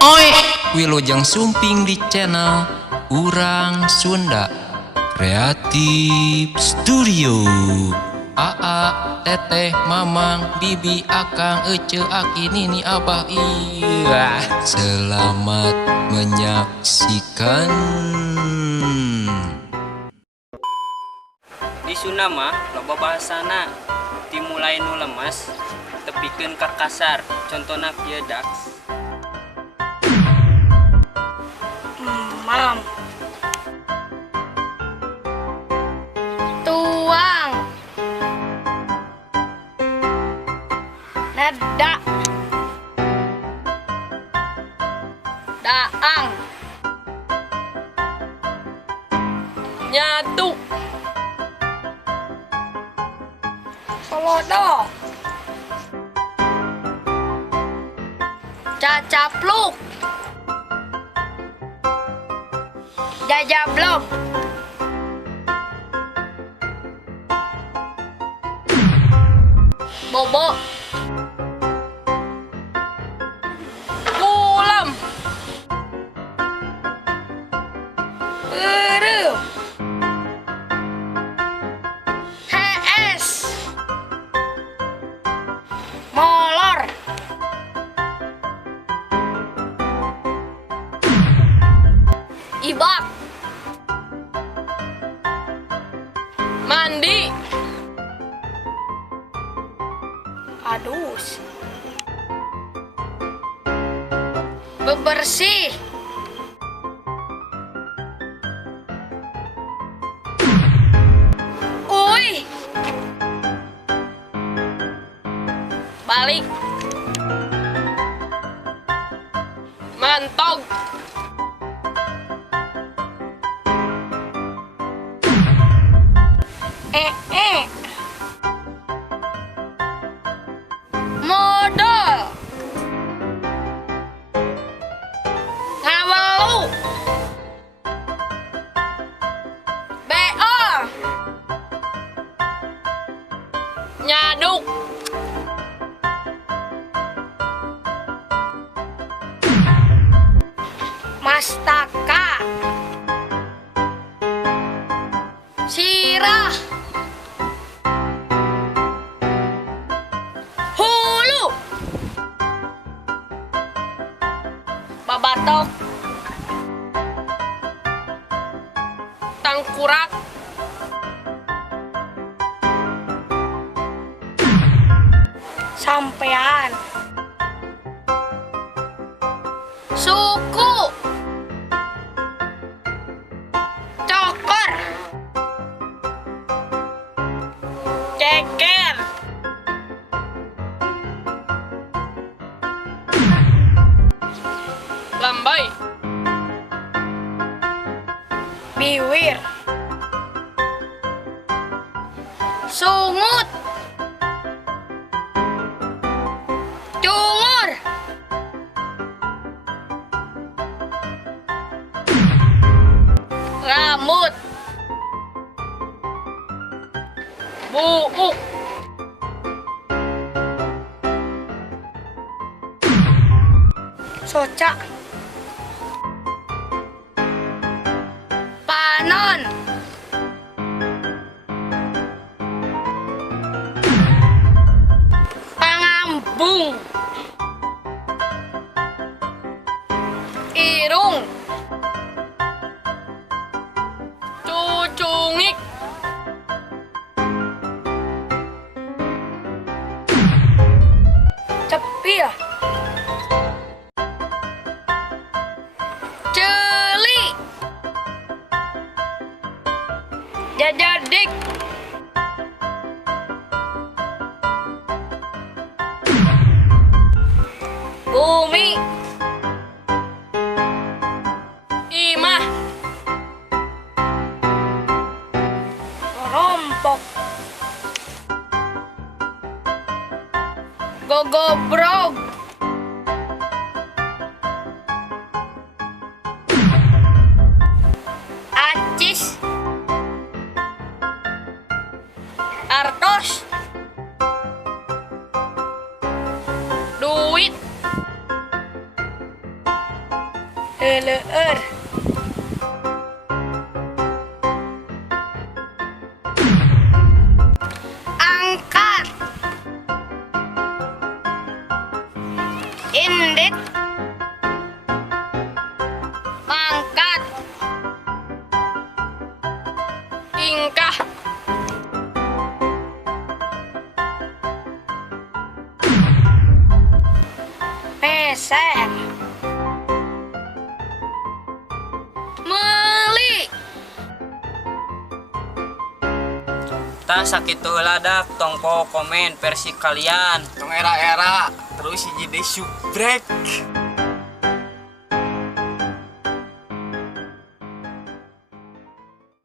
Oi, Wilujeng Sumping di channel Urang Sunda Kreatif Studio. Aa, teteh, mamang, bibi, akang, ece, aki, nini, abah, iya. Selamat menyaksikan. Di Sunda mah loba bahasana dimulai nu lemas tepikeun ka kasar, contohna kieu daks. Mam tuang nada daang nyatu solodo cacapluk jajablok bobo kulam eureuh hees molor ibak mandi adus bebersih uy balik mantog modal ngawelu BO nyaduk mastaka sirah hulu babatok tangkurak sampean suku cokor ceker lambai biwir sungut cungur rambut buuk soca panon pangambung irung cucungik cepil celi jajadik bumi imah rompok gogobrog acis artos duit Leleur. Angkat. Indek. Mangkat. Ingkah. Peser. Meli. Tak sakit ladak tongko komen versi kalian. Tong era-era terus hiji deui subrek.